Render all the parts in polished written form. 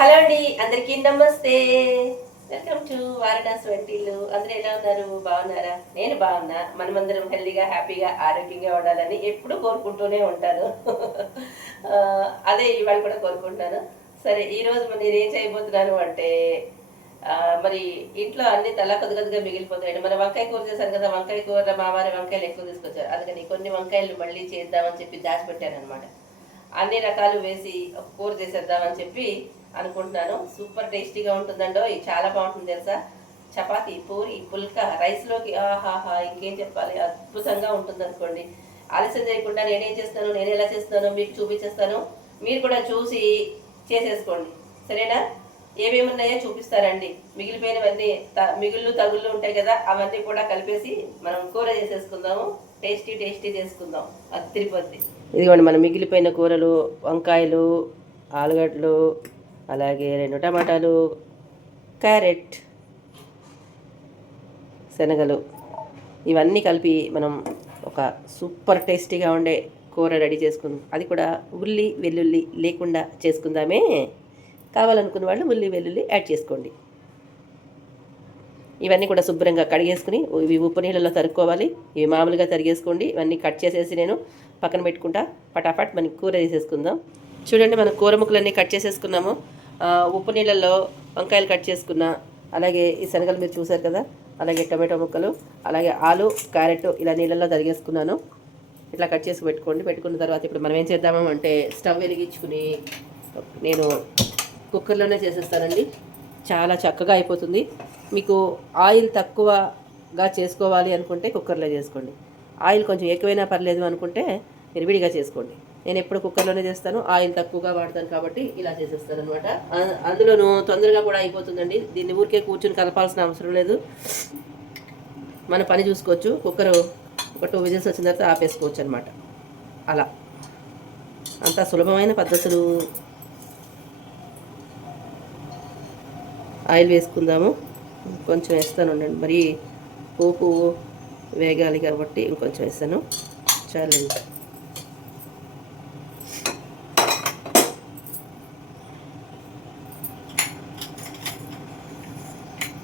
Hello అండి, అందరికీ నమస్తే. వెల్కమ్ టు వారణాసి వంటిల్లు. అందరూ ఎలా ఉన్నారు? బాగున్నారా? నేను బాగున్నా. మనమందరం హెల్దీగా, హ్యాపీగా, ఆరోగ్యంగా ఉండాలని ఎప్పుడూ కోరుకుంటూనే ఉంటాను. అదే ఇవాళ కూడా కోరుకుంటున్నాను. సరే, ఈరోజు నేను ఏం చేయబోతున్నాను అంటే మరి ఇంట్లో అన్ని తలా కొద్దిగా మిగిలిపోతాయండి. మన వంకాయ కూర చేశాను కదా, వంకాయ కూర మా వారి వంకాయలు ఎక్కువ తీసుకొచ్చారు. అందుకని కొన్ని వంకాయలు మళ్ళీ చేద్దామని చెప్పి దాచిపెట్టాను అనమాట. అన్ని రకాలు వేసి ఒక కూర చేసేద్దామని చెప్పి అనుకుంటున్నాను. సూపర్ టేస్టీగా ఉంటుందండో, ఇది చాలా బాగుంటుంది తెలుసా. చపాతీ, పూరి, పుల్కా, రైస్లోకి ఆహాహా, ఇంకేం చెప్పాలి, అద్భుతంగా ఉంటుంది అనుకోండి. ఆలస్యం చేయకుండా నేనేం చేస్తాను, నేను ఎలా చేస్తానో మీకు చూపించేస్తాను. మీరు కూడా చూసి చేసేసుకోండి, సరేనా? ఏమేమి ఉన్నాయో చూపిస్తారండి. మిగిలిపోయినవన్నీ మిగుళ్ళు తగుళ్ళు ఉంటాయి కదా, అవన్నీ కూడా కలిపేసి మనం కూర చేసేసుకుందాము. టేస్టీ చేసుకుందాం, అదిరిపోద్ది. ఇదిగోండి మన మిగిలిపోయిన కూరలు: వంకాయలు, ఆలుగడ్డలు, అలాగే 2 టమాటాలు, క్యారెట్, శనగలు, ఇవన్నీ కలిపి మనం ఒక సూపర్ టేస్టీగా ఉండే కూర రెడీ చేసుకుందాం. అది కూడా ఉల్లి వెల్లుల్లి లేకుండా చేసుకుందామే. కావాలనుకున్న వాళ్ళు ఉల్లి వెల్లుల్లి యాడ్ చేసుకోండి. ఇవన్నీ కూడా శుభ్రంగా కడిగేసుకుని ఇవి ఉప్పు నీళ్ళలో తరుక్కోవాలి. ఇవి మామూలుగా తరిగేసుకోండి. ఇవన్నీ కట్ చేసేసి నేను పక్కన పెట్టుకుంటా. పటాపట్ మనకి కూర వేసేసుకుందాం. చూడండి, మనం కూర ముక్కలన్నీ కట్ చేసేసుకున్నాము. ఉప్పు నీళ్ళల్లో వంకాయలు కట్ చేసుకున్నా, అలాగే ఈ శనగలు మీరు చూసారు కదా, అలాగే టమాటో ముక్కలు, అలాగే ఆలు, క్యారెట్ ఇలా నీళ్ళల్లో తరిగేసుకున్నాను. ఇట్లా కట్ చేసి పెట్టుకున్న తర్వాత ఇప్పుడు మనం ఏం చేద్దాము అంటే స్టవ్ వెలిగించుకుని నేను కుక్కర్లోనే చేసేస్తానండి. చాలా చక్కగా అయిపోతుంది. మీకు ఆయిల్ తక్కువగా చేసుకోవాలి అనుకుంటే కుక్కర్లో చేసుకోండి. ఆయిల్ కొంచెం ఎక్కువైనా పర్లేదు అనుకుంటే మీరు విడిగా చేసుకోండి. నేను ఎప్పుడు కుక్కర్లోనే చేస్తాను, ఆయిల్ తక్కువగా వాడతాను కాబట్టి ఇలా చేసేస్తాను అనమాట. అందులోనూ తొందరగా కూడా అయిపోతుందండి. దీన్ని ఊరికే కూర్చొని కలపాల్సిన అవసరం లేదు, మన పని చూసుకోవచ్చు. కుక్కర్ ఒక 2 విజిల్స్ వచ్చిన తర్వాత ఆపేసుకోవచ్చు అనమాట. అలా అంత సులభమైన పద్ధతులు. ఆయిల్ వేసుకుందాము. కొంచెం వేస్తాను ఉండండి, మరి పోపు వేగాలి కాబట్టి ఇంకొంచెం వేస్తాను. చాలండి.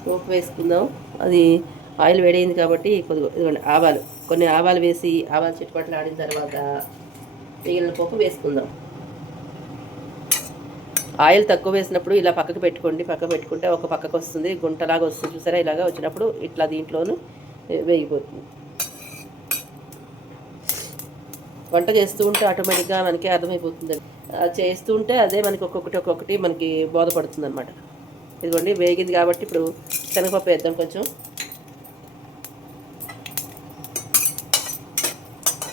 పోపు వేసుకుందాం. అది ఆయిల్ వేడైంది కాబట్టి ఇదిగోండి ఆవాలు, కొన్ని ఆవాలు వేసి ఆవాలు చిట్టుపట్లు ఆడిన తర్వాత మిగిలిన పోపు వేసుకుందాం. ఆయిల్ తక్కువ వేసినప్పుడు ఇలా పక్కకు పెట్టుకోండి. పక్కకు పెట్టుకుంటే ఒక పక్కకు వస్తుంది, గుంటలాగా వస్తుంది చూసారా. ఇలాగా వచ్చినప్పుడు ఇట్లా దీంట్లోనూ వేగిపోతుంది. వంట చేస్తూ ఉంటే ఆటోమేటిక్గా మనకి అర్థమైపోతుంది. చేస్తూ ఉంటే అదే మనకి ఒక్కొక్కటి మనకి బోధపడుతుంది అనమాట. ఇదిగోండి వేగింది కాబట్టి ఇప్పుడు శనగపప్పు వేద్దాం.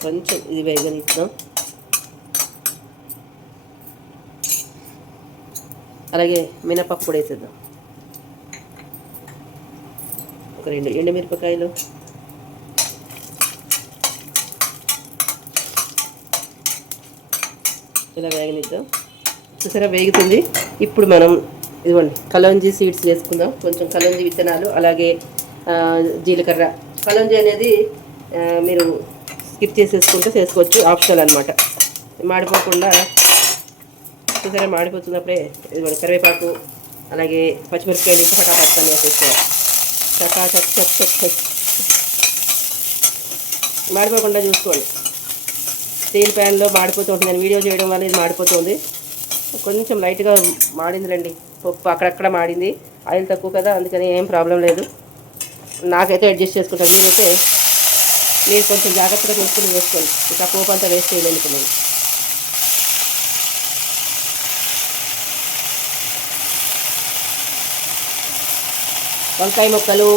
కొంచెం ఇది వేగనిద్దాం. అలాగే మినపప్పు కూడా వేసేద్దాం. ఒక 2 ఎండుమిరపకాయలు, ఇలా వేగనిద్దాం. చూసారా వేగుతుంది. ఇప్పుడు మనం ఇదిగోండి కలోంజీ సీడ్స్ వేసుకుందాం. కొంచెం కలోంజీ విత్తనాలు, అలాగే జీలకర్ర. కలోంజీ అనేది మీరు స్కిప్ చేసేసుకుంటే చేసుకోవచ్చు, ఆప్షనల్ అనమాట. మాడిపోకుండా చూసారా మాడిపోతున్నప్పుడే ఇదిగోండి కరివేపాకు, అలాగే పచ్చిమిరపకాయలు వేసి పటాపట్టని వేసేసుకోవాలి. చక్ మాడిపోకుండా చూసుకోండి. స్టీల్ ప్యాన్లో మాడిపోతూ ఉంటుంది. నేను వీడియో చేయడం వల్ల ఇది మాడిపోతుంది. కొంచెం లైట్గా మాడిందిలేండి, పప్పు అక్కడక్కడ మాడింది. ఆయిల్ తక్కువ కదా, అందుకని ఏం ప్రాబ్లం లేదు. నాకైతే అడ్జస్ట్ చేసుకుంటాను. మీరైతే మీరు కొంచెం జాగ్రత్తగా చూసుకుని వేసుకోండి. ఇంకా పోపు అంతా వేస్ట్ చేయలేనుకున్నాను. వంకాయ ముక్కలు,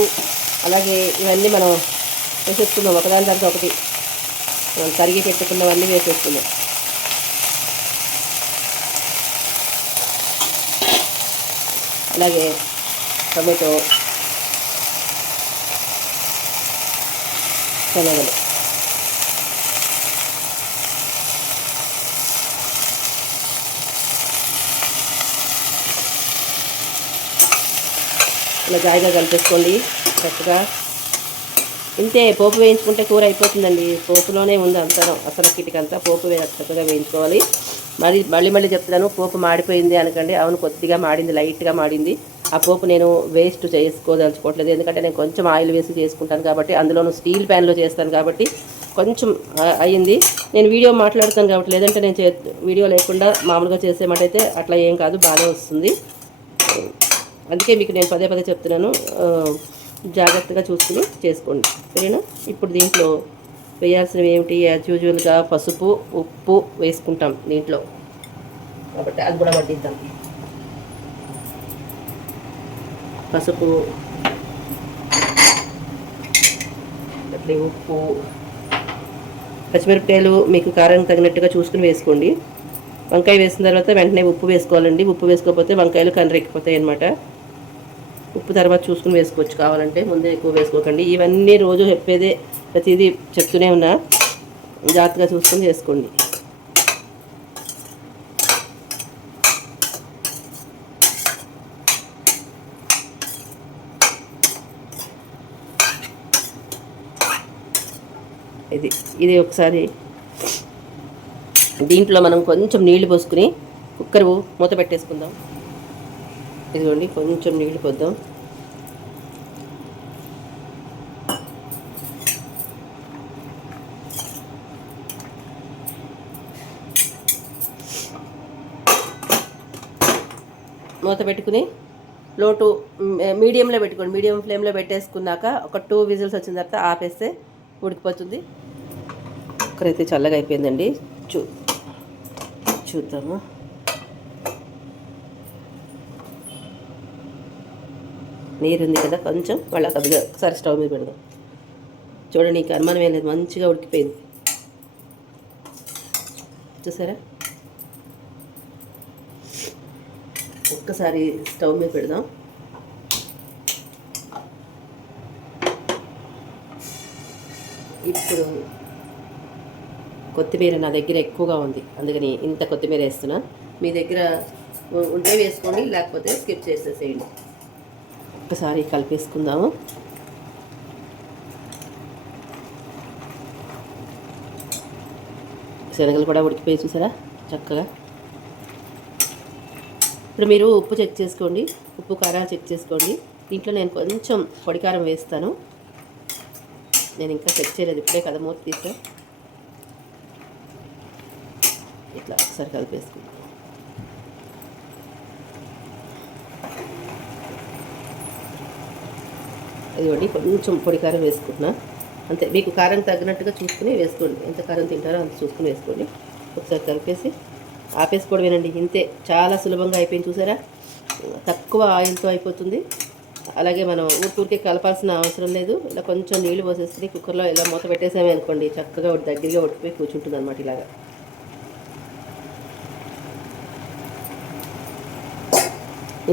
అలాగే ఇవన్నీ మనం వేసేసుకుందాం. ఒకదాని తర్వాత ఒకటి మనం తరిగి పెట్టుకున్నవన్నీ వేసేసుకుందాం. అలాగే టొమాటో, శనగలు, ఇలా జాయిగా కలిపేసుకోండి చక్కగా. ఇంతే పోపు వేయించుకుంటే కూర అయిపోతుందండి. పోపులోనే ఉంది అంతా, అసలు కిటికంతా పోపు చక్కగా వేయించుకోవాలి. మళ్ళీ చెప్తున్నాను, పోపు మాడిపోయింది అనకండి. అవును, కొద్దిగా మాడింది, లైట్గా మాడింది. ఆ పోపు నేను వేస్ట్ చేసుకోదలుచుకోవట్లేదు, ఎందుకంటే నేను కొంచెం ఆయిల్ వేసి చేసుకుంటాను కాబట్టి, అందులోనూ స్టీల్ ప్యాన్లో చేస్తాను కాబట్టి కొంచెం అయ్యింది. నేను వీడియో మాట్లాడుతాను కాబట్టి, లేదంటే నేను వీడియో లేకుండా మామూలుగా చేసేమాటైతే అట్లా ఏం కాదు, బాగానే వస్తుంది. అందుకే మీకు నేను పదే పదే చెప్తున్నాను, జాగ్రత్తగా చూసుకుని చేసుకోండి, సరేనా. ఇప్పుడు దీంట్లో వేయాల్సినవి ఏమిటి, యాజ్ యూజువల్గా పసుపు, ఉప్పు వేసుకుంటాం దీంట్లో కాబట్టి అది కూడా వడ్డిద్దాం. పసుపు, అట్లే ఉప్పు, పచ్చిమిరపకాయలు మీకు కారం తగినట్టుగా చూసుకుని వేసుకోండి. వంకాయ వేసిన తర్వాత వెంటనే ఉప్పు వేసుకోవాలండి. ఉప్పు వేసుకోకపోతే వంకాయలు కండ్రెక్కిపోతాయి అన్నమాట. ఉప్పు తర్వాత చూసుకుని వేసుకోవచ్చు కావాలంటే, ముందే ఎక్కువ వేసుకోకండి. ఇవన్నీ రోజు చెప్పేదే, ప్రతిదీ చెప్తూనే ఉన్నా, జాగ్రత్తగా చూసుకొని చేసుకోండి. ఇది ఒకసారి దీంట్లో మనం కొంచెం నీళ్లు పోసుకుని కుక్కర్ మూత పెట్టేసుకుందాం. ఇదిగోండి, కొంచెం నీళ్లు పోద్దాం. మూత పెట్టుకుని మీడియంలో పెట్టుకోండి. మీడియం ఫ్లేమ్లో పెట్టేసుకున్నాక ఒక 2 విజిల్స్ వచ్చిన తర్వాత ఆపేస్తే ఉడికిపోతుంది. కుక్కర్ అయితే చల్లగా అయిపోయిందండి. చూద్దాము. నీరు ఉంది కదా కొంచెం, మళ్ళీ కొద్దిగా ఒకసారి స్టవ్ మీద పెడదాం. చూడండి, నీకు అనుమానం ఏం లేదు, మంచిగా ఉడికిపోయింది. చూసారా, ఒక్కసారి స్టవ్ మీద పెడదాం. ఇప్పుడు కొత్తిమీర నా దగ్గర ఎక్కువగా ఉంది, అందుకని ఇంత కొత్తిమీర వేస్తున్నా. మీ దగ్గర ఉంటే వేసుకోండి, లేకపోతే స్కిప్ చేసేసేయండి. ఒక్కసారి కలిపేసుకుందాము. శనగలు కూడా ఉడికిపోయి చూసారా చక్కగా. ఇప్పుడు మీరు ఉప్పు చెక్ చేసుకోండి, ఉప్పు కారాలు చెక్ చేసుకోండి. దీంట్లో నేను కొంచెం పొడి కారం వేస్తాను. నేను ఇంకా చెక్ చేయలేదు, ఇప్పుడే కదా మూత తీసా. ఇట్లా ఒకసారి కలిపేసుకుంటాం. ఇదిగోండి, కొంచెం పొడి కారం వేసుకుంటున్నా అంతే. మీకు కారం తగ్గినట్టుగా చూసుకుని వేసుకోండి, ఎంత కారం తింటారో అంత చూసుకుని వేసుకోండి. ఒకసారి కలిపేసి ఆపేసుకోవడమేనండి, ఇంతే. చాలా సులభంగా అయిపోయింది చూసారా, తక్కువ ఆయిల్తో అయిపోతుంది. అలాగే మనం ఊరికే కలపాల్సిన అవసరం లేదు. ఇలా కొంచెం నీళ్ళు పోసేసుకుని కుక్కర్లో ఇలా మూత పెట్టేసామే అనుకోండి, చక్కగా దగ్గరగా ఉడికిపోయి కూర్చుంటుంది అనమాట. ఇలాగా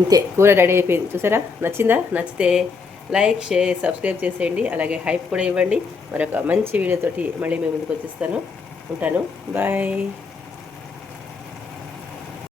ఇంతే, కూర రెడీ అయిపోయింది చూసారా. నచ్చిందా? నచ్చితే లైక్, షేర్, సబ్స్క్రైబ్ చేసేయండి. అలాగే హైప్ కూడా ఇవ్వండి. మరొక మంచి వీడియోతోటి మళ్ళీ మేము ముందుకు వచ్చేస్తాను. ఉంటాను, బాయ్.